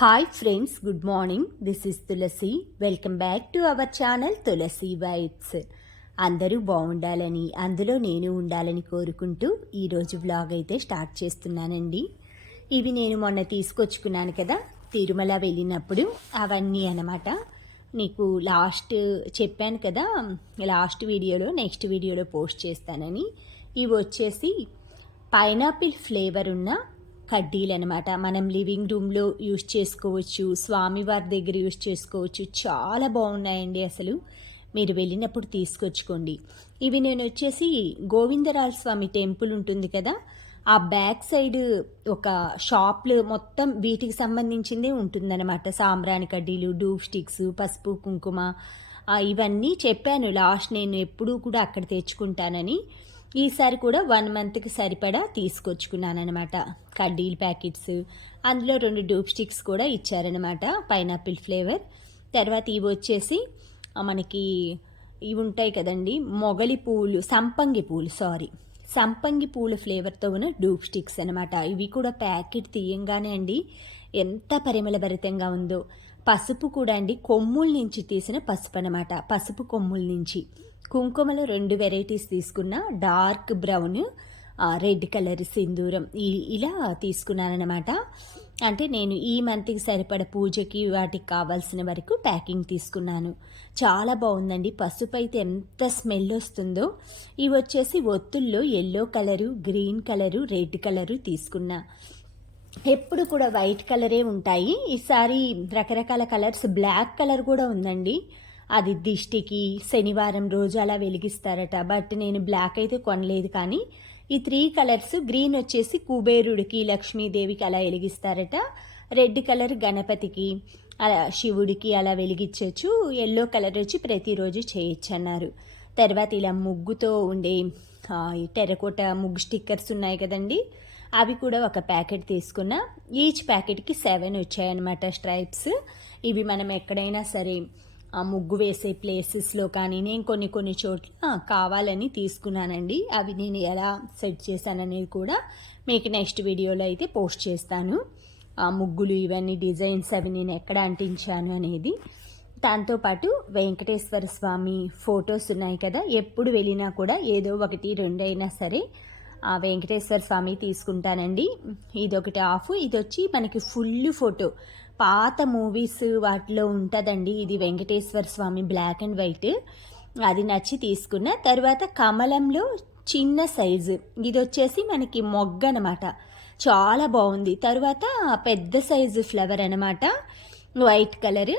Hi friends, good morning. This is Tulasi. Welcome back to our channel Tulasi vibes. అందరూ బాగుండాలని, అందులో నేను ఉండాలని కోరుకుంటూ ఈరోజు వ్లాగ్ అయితే స్టార్ట్ చేస్తున్నానండి. ఇవి నేను మొన్న తీసుకొచ్చుకున్నాను కదా, తిరుమల వెళ్ళినప్పుడు అవన్నీ అన్నమాట. నీకు చెప్పాను కదా, లాస్ట్ వీడియోలో నెక్స్ట్ వీడియోలో పోస్ట్ చేస్తానని. ఇవి వచ్చేసి పైనాపిల్ ఫ్లేవర్ ఉన్న కడ్డీలు అనమాట. మనం లివింగ్ రూమ్లో యూస్ చేసుకోవచ్చు, స్వామివారి దగ్గర యూస్ చేసుకోవచ్చు. చాలా బాగున్నాయండి. అసలు మీరు వెళ్ళినప్పుడు తీసుకొచ్చుకోండి. ఇవి నేను వచ్చేసి గోవిందరాల స్వామి టెంపుల్ ఉంటుంది కదా, ఆ బ్యాక్ సైడ్ ఒక షాప్లో మొత్తం వీటికి సంబంధించిందే ఉంటుందన్నమాట. సాంబ్రాణి కడ్డీలు, డూప్ స్టిక్స్, పసుపు కుంకుమ, ఇవన్నీ చెప్పాను లాస్ట్. నేను ఎప్పుడూ కూడా అక్కడ తెచ్చుకుంటానని. ఈసారి కూడా 1 మంత్కి సరిపడా తీసుకొచ్చుకున్నాను అనమాట. కడ్డీల ప్యాకెట్స్, అందులో 2 డూప్ స్టిక్స్ కూడా ఇచ్చారనమాట, పైనాపిల్ ఫ్లేవర్. తర్వాత ఇవి వచ్చేసి మనకి ఇవి ఉంటాయి కదండి, సంపంగి పూలు ఫ్లేవర్తో ఉన్న డూప్ స్టిక్స్ అనమాట. ఇవి కూడా ప్యాకెట్ తీయంగానే అండి ఎంత పరిమళభరితంగా ఉందో. పసుపు కూడా అండి, కొమ్ముల నుంచి తీసిన పసుపు అనమాట. పసుపు కొమ్ముల నుంచి. కుంకుమలో 2 వెరైటీస్ తీసుకున్న, డార్క్ బ్రౌన్, రెడ్ కలర్ సింధూరం, ఇలా తీసుకున్నానమాట. అంటే నేను ఈ మంత్కి సరిపడ పూజకి వాటికి కావాల్సిన వరకు ప్యాకింగ్ తీసుకున్నాను. చాలా బాగుందండి. పసుపు అయితే ఎంత స్మెల్ వస్తుందో. ఇవి వచ్చేసి ఒత్తుల్లో yellow colour, green colour, red colour తీసుకున్నా. ఎప్పుడు కూడా వైట్ కలరే ఉంటాయి. ఈసారి రకరకాల కలర్స్, బ్లాక్ కలర్ కూడా ఉందండి. అది దిష్టికి శనివారం రోజు అలా వెలిగిస్తారట. బట్ నేను బ్లాక్ అయితే కొనలేదు. కానీ ఈ 3 కలర్స్, గ్రీన్ వచ్చేసి కుబేరుడికి, లక్ష్మీదేవికి అలా వెలిగిస్తారట. రెడ్ కలర్ గణపతికి, అలా శివుడికి అలా వెలిగించవచ్చు. ఎల్లో కలర్ వచ్చి ప్రతిరోజు చేయొచ్చు అన్నారు. తర్వాత ఇలా ముగ్గుతో ఉండే టెరకోట ముగ్గు స్టిక్కర్స్ ఉన్నాయి కదండి, అవి కూడా ఒక ప్యాకెట్ తీసుకున్నా. ఈచ్ ప్యాకెట్కి 7 వచ్చాయన్నమాట స్ట్రైప్స్. ఇవి మనం ఎక్కడైనా సరే ముగ్గు వేసే ప్లేసెస్లో కానీ, నేను కొన్ని చోట్ల కావాలని తీసుకున్నానండి. అవి నేను ఎలా సెట్ చేశాననేది కూడా మీకు నెక్స్ట్ వీడియోలో అయితే పోస్ట్ చేస్తాను. ముగ్గులు ఇవన్నీ డిజైన్స్ అవి నేను ఎక్కడ అంటించాను అనేది. దాంతోపాటు వెంకటేశ్వర స్వామి ఫొటోస్ ఉన్నాయి కదా, ఎప్పుడు వెళ్ళినా కూడా ఏదో 1-2 అయినా సరే ఆ వెంకటేశ్వర స్వామి తీసుకుంటానండి. ఇదొకటి హాఫ్. ఇది వచ్చి మనకి ఫుల్ ఫోటో, పాత మూవీస్ వాటిలో ఉంటుందండి. ఇది వెంకటేశ్వర స్వామి బ్లాక్ అండ్ వైట్, అది నచ్చి తీసుకున్న. తర్వాత కమలంలో చిన్న సైజు, ఇది వచ్చేసి మనకి మొగ్గ అనమాట. చాలా బాగుంది. తర్వాత పెద్ద సైజు ఫ్లవర్ అనమాట, వైట్ కలర్.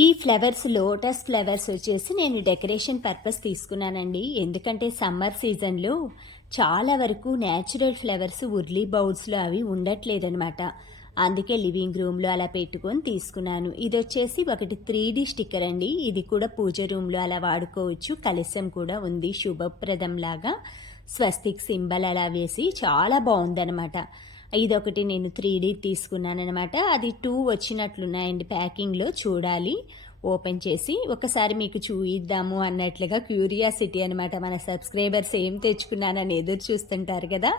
ఈ ఫ్లవర్స్, లోటస్ ఫ్లవర్స్ వచ్చేసి నేను డెకరేషన్ పర్పస్ తీసుకున్నానండి. ఎందుకంటే సమ్మర్ సీజన్లో చాలా వరకు న్యాచురల్ ఫ్లవర్స్ ఉర్లీ బౌల్స్లో అవి ఉండట్లేదనమాట. అందుకే లివింగ్ రూమ్లో అలా పెట్టుకొని తీసుకున్నాను. ఇది వచ్చేసి ఒకటి 3D స్టిక్కర్ అండి. ఇది కూడా పూజ రూమ్లో అలా వాడుకోవచ్చు. కలశం కూడా ఉంది, శుభప్రదంలాగా స్వస్తిక్ సింబల్ అలా వేసి చాలా బాగుందనమాట. ఇదొకటి నేను 3D తీసుకున్నాను అనమాట. అది 2 వచ్చినట్లున్నాయండి ప్యాకింగ్లో. చూడాలి ఓపెన్ చేసి ఒకసారి మీకు చూయిద్దాము అన్నట్లుగా క్యూరియాసిటీ అనమాట. మన సబ్స్క్రైబర్స్ ఏం తెచ్చుకున్నానని ఎదురు చూస్తుంటారు కదా.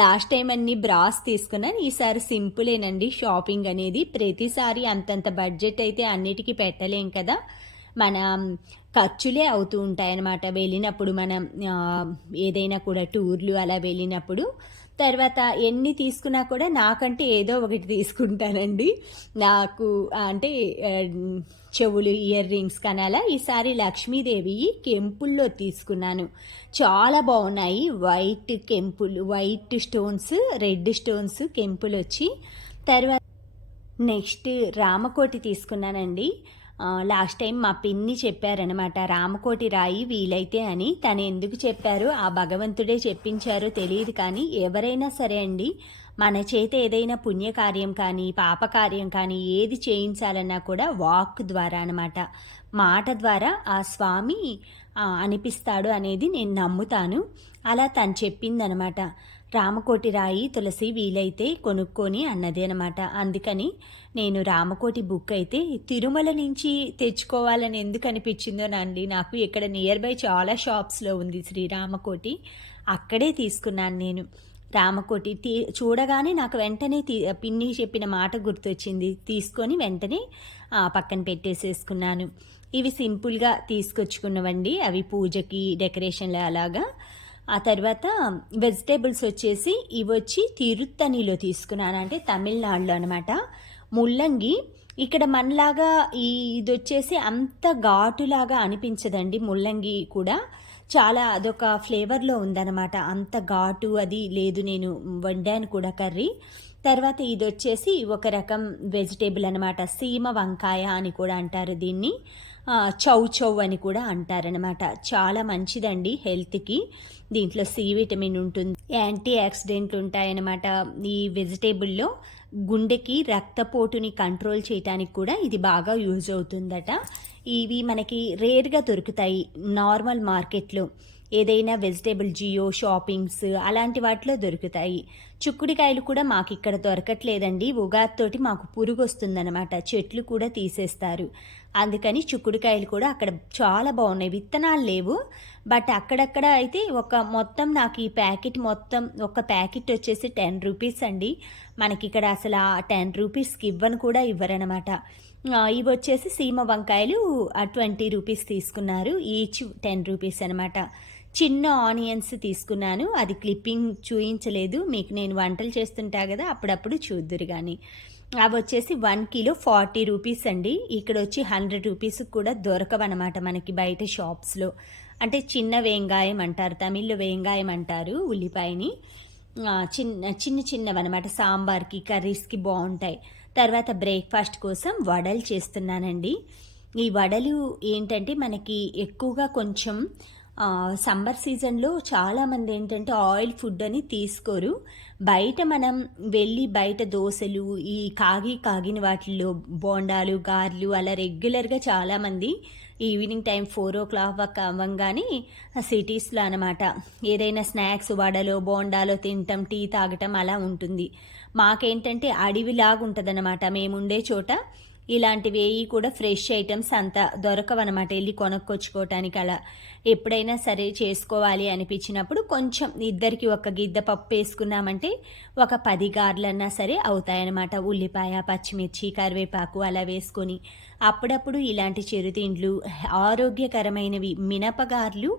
లాస్ట్ టైం అన్ని బ్రాస్ తీసుకున్నాను, ఈసారి సింపులేనండి షాపింగ్ అనేది. ప్రతిసారి అంతంత బడ్జెట్ అయితే అన్నిటికీ పెట్టలేం కదా, మన ఖర్చులే అవుతూ ఉంటాయన్నమాట వెళ్ళినప్పుడు. మనం ఏదైనా కూడా టూర్లు అలా వెళ్ళినప్పుడు. తర్వాత ఎన్ని తీసుకున్నా కూడా నాకంటే ఏదో ఒకటి తీసుకుంటానండి. నాకు అంటే చెవులు, ఇయర్ రింగ్స్ కనాలా. ఈసారి లక్ష్మీదేవి కెంపుల్లో తీసుకున్నాను. చాలా బాగున్నాయి. వైట్ కెంపులు, వైట్ స్టోన్స్, రెడ్ స్టోన్స్ కెంపులు వచ్చి. తర్వాత నెక్స్ట్ రామకోటి తీసుకున్నానండి. లాస్ట్ టైం మా పిన్ని చెప్పారనమాట, రామకోటి రాయి వీలైతే అని. తను ఎందుకు చెప్పారో, ఆ భగవంతుడే చెప్పించారో తెలియదు. కానీ ఎవరైనా సరే అండి, మన చేత ఏదైనా పుణ్యకార్యం కానీ పాపకార్యం కానీ ఏది చేయించాలన్నా కూడా వాక్ ద్వారా అనమాట, మాట ద్వారా ఆ స్వామి అనిపిస్తాడు అనేది నేను నమ్ముతాను. అలా తను చెప్పిందనమాట. రామకోటి రాయి తులసి వీలైతే కొనుక్కొని అన్నది అనమాట. అందుకని నేను రామకోటి బుక్ అయితే తిరుమల నుంచి తెచ్చుకోవాలని ఎందుకు అనిపించిందోనండి నాకు. ఇక్కడ నియర్ బై చాలా షాప్స్లో ఉంది శ్రీ రామకోటి, అక్కడే తీసుకున్నాను నేను. రామకోటి చూడగానే నాకు వెంటనే పిన్ని చెప్పిన మాట గుర్తొచ్చింది. తీసుకొని వెంటనే పక్కన పెట్టేసేసుకున్నాను. ఇవి సింపుల్గా తీసుకొచ్చుకున్నవండి, అవి పూజకి డెకరేషన్లు అలాగా. ఆ తర్వాత వెజిటేబుల్స్ వచ్చేసి ఇవి వచ్చి తిరుత్తణిలో తీసుకున్నాను, అంటే తమిళనాడులో అనమాట. ముల్లంగి ఇక్కడ మనలాగా ఇది వచ్చేసి అంత ఘాటులాగా అనిపించదండి. ముల్లంగి కూడా చాలా అదొక ఫ్లేవర్లో ఉందన్నమాట, అంత ఘాటు అది లేదు. నేను వండాను కూడా కర్రీ. తర్వాత ఇది వచ్చేసి ఒక రకం వెజిటేబుల్ అనమాట, సీమ వంకాయ అని కూడా అంటారు దీన్ని, చౌ చౌ అని కూడా అంటారనమాట. చాలా మంచిదండి హెల్త్కి. దీంట్లో సి విటమిన్ ఉంటుంది, యాంటీ ఆక్సిడెంట్లు ఉంటాయన్నమాట ఈ వెజిటేబుల్లో. గుండెకి రక్తపోటుని కంట్రోల్ చేయడానికి కూడా ఇది బాగా యూజ్ అవుతుందట. ఇవి మనకి రేర్గా దొరుకుతాయి నార్మల్ మార్కెట్లో, ఏదైనా వెజిటేబుల్ జియో షాపింగ్స్ అలాంటి వాటిలో దొరుకుతాయి. చుక్కుడికాయలు కూడా మాకు ఇక్కడ దొరకట్లేదండి, ఉగాదితోటి మాకు పురుగు వస్తుందన్నమాట, చెట్లు కూడా తీసేస్తారు. అందుకని చుక్కుడికాయలు కూడా అక్కడ చాలా బాగున్నాయి, విత్తనాలు లేవు. బట్ అక్కడక్కడ అయితే మొత్తం నాకు ఈ ప్యాకెట్ మొత్తం ఒక ప్యాకెట్ వచ్చేసి 10 రూపీస్ అండి. మనకి ఇక్కడ అసలు ఆ 10 రూపీస్కి ఇవ్వను కూడా ఇవ్వరనమాట. ఇవి వచ్చేసి సీమ వంకాయలు 20 రూపీస్ తీసుకున్నారు, ఈచ్ 10 రూపీస్ అనమాట. చిన్న ఆనియన్స్ తీసుకున్నాను, అది క్లిప్పింగ్ చూయించలేదు మీకు, నేను వంటలు చేస్తుంటా కదా అప్పుడప్పుడు చూద్దురు కానీ. అవి వచ్చేసి 1 కిలో 40 రూపీస్ అండి. ఇక్కడ వచ్చి 100 రూపీస్కి కూడా దొరకవన్నమాట మనకి బయట షాప్స్లో. అంటే చిన్న వేంగాయం అంటారు, తమిళ్లో వేంగాయం అంటారు ఉల్లిపాయని. చిన్నవన్నమాట, సాంబార్కి కర్రీస్కి బాగుంటాయి. తర్వాత బ్రేక్ఫాస్ట్ కోసం వడలు చేస్తున్నానండి. ఈ వడలు ఏంటంటే మనకి ఎక్కువగా కొంచెం సమ్మర్ సీజన్లో చాలామంది ఏంటంటే ఆయిల్ ఫుడ్ అని తీసుకోరు. బయట మనం వెళ్ళి బయట దోశలు ఈ కాగిన వాటిల్లో బోండాలు గారెలు అలా రెగ్యులర్గా చాలామంది ఈవినింగ్ టైం 4 o'clock అవ్వంగానే సిటీస్లో అనమాట ఏదైనా స్నాక్స్ వడలో బోండాలో తినటం, టీ తాగటం అలా ఉంటుంది. మాకేంటంటే అడవిలాగా ఉంటుంది అనమాట మేముండే చోట. ఇలాంటివి కూడా ఫ్రెష్ ఐటమ్స్ అంత దొరకవన్నమాట వెళ్ళి కొనుక్కొచ్చుకోవటానికి. అలా ఎప్పుడైనా సరే చేసుకోవాలి అనిపించినప్పుడు కొంచెం ఇద్దరికి ఒక గిద్ద పప్పు వేసుకున్నామంటే ఒక 10 గారెలన్నా సరే అవుతాయన్నమాట. ఉల్లిపాయ, పచ్చిమిర్చి, కరివేపాకు అలా వేసుకొని అప్పుడప్పుడు ఇలాంటి చిరుతిండ్లు ఆరోగ్యకరమైనవి మినపగారెలు.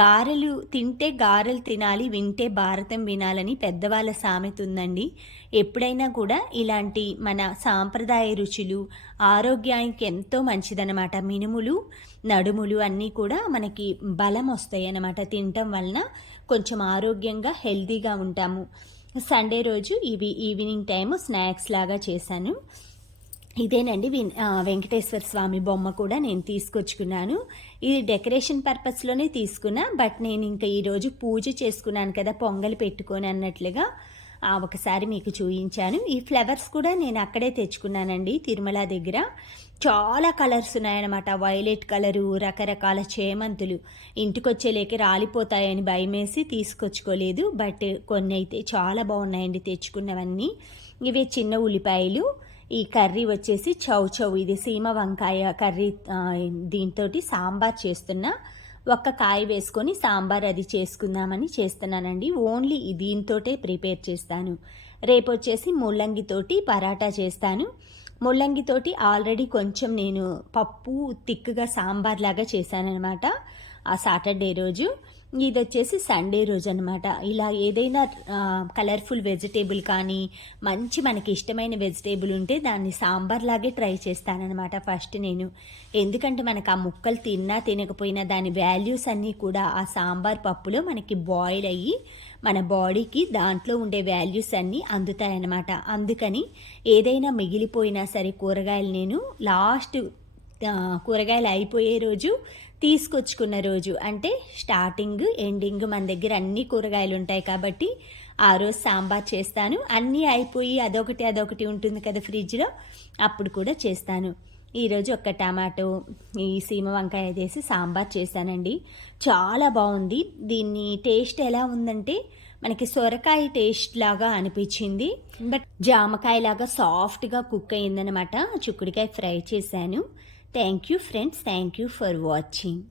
గారెలు తింటే గారెలు తినాలి, వింటే భారతం వినాలని పెద్దవాళ్ళ సామెత ఉందండి. ఎప్పుడైనా కూడా ఇలాంటి మన సాంప్రదాయ రుచులు ఆరోగ్యానికి ఎంతో మంచిదన్నమాట. మినుములు, నడుములు అన్నీ కూడా మనకి బలం వస్తాయి అన్నమాట తినటం వలన. కొంచెం ఆరోగ్యంగా హెల్తీగా ఉంటాము. సండే రోజు ఇవి ఈవినింగ్ టైము స్నాక్స్ లాగా చేశాను. ఇదేనండి వెంకటేశ్వర స్వామి బొమ్మ కూడా నేను తీసుకొచ్చుకున్నాను. ఇది డెకరేషన్ పర్పస్లోనే తీసుకున్నా, బట్ నేను ఇంకా ఈరోజు పూజ చేసుకున్నాను కదా పొంగలి పెట్టుకొని అన్నట్లుగా ఒకసారి మీకు చూపించాను. ఈ ఫ్లవర్స్ కూడా నేను అక్కడే తెచ్చుకున్నానండి తిరుమల దగ్గర. చాలా కలర్స్ ఉన్నాయన్నమాట, వైలెట్ కలరు, రకరకాల చేమంతులు. ఇంటికొచ్చేలేక రాలిపోతాయని భయమేసి తీసుకొచ్చుకోలేదు, బట్ కొన్ని అయితే చాలా బాగున్నాయండి తెచ్చుకున్నవన్నీ. ఇవి చిన్న ఉల్లిపాయలు. ఈ కర్రీ వచ్చేసి చౌ చౌ, ఇది సీమ వంకాయ కర్రీ. దీంతో సాంబార్ చేస్తున్నా, ఒక్క కాయ వేసుకొని సాంబార్ అది చేసుకుందామని చేస్తున్నానండి. ఓన్లీ దీంతోటే ప్రిపేర్ చేస్తాను. రేపు వచ్చేసి ముల్లంగితోటి పరాటా చేస్తాను. ముల్లంగితోటి ఆల్రెడీ కొంచెం నేను పప్పు తిక్కుగా సాంబార్ లాగా చేశానమాట ఆ సాటర్డే రోజు. ఇది వచ్చేసి సండే రోజు అనమాట. ఇలా ఏదైనా కలర్ఫుల్ వెజిటేబుల్ కానీ మంచి మనకి ఇష్టమైన వెజిటేబుల్ ఉంటే దాన్ని సాంబార్ లాగే ట్రై చేస్తానన్నమాట ఫస్ట్ నేను. ఎందుకంటే మనకు ఆ ముక్కలు తిన్నా తినకపోయినా దాని వాల్యూస్ అన్నీ కూడా ఆ సాంబార్ పప్పులో మనకి బాయిల్ అయ్యి మన బాడీకి దాంట్లో ఉండే వాల్యూస్ అన్నీ అందుతాయన్నమాట. అందుకని ఏదైనా మిగిలిపోయినా సరే కూరగాయలు నేను లాస్ట్ కూరగాయలు అయిపోయే రోజు తీసుకొచ్చుకున్న రోజు, అంటే స్టార్టింగ్ ఎండింగ్ మన దగ్గర అన్ని కూరగాయలు ఉంటాయి కాబట్టి ఆ రోజు సాంబార్ చేస్తాను. అన్నీ అయిపోయి అదొకటి ఉంటుంది కదా ఫ్రిడ్జ్లో, అప్పుడు కూడా చేస్తాను. ఈరోజు ఒక టమాటో, ఈ సీమ వంకాయ వేసి సాంబార్ చేశానండి. చాలా బాగుంది. దీన్ని టేస్ట్ ఎలా ఉందంటే మనకి సొరకాయ టేస్ట్ లాగా అనిపించింది. బట్ జామకాయ లాగా సాఫ్ట్గా కుక్ అయిందనమాట. చిక్కుడుకాయ ఫ్రై చేశాను. Thank you friends. Thank you for watching.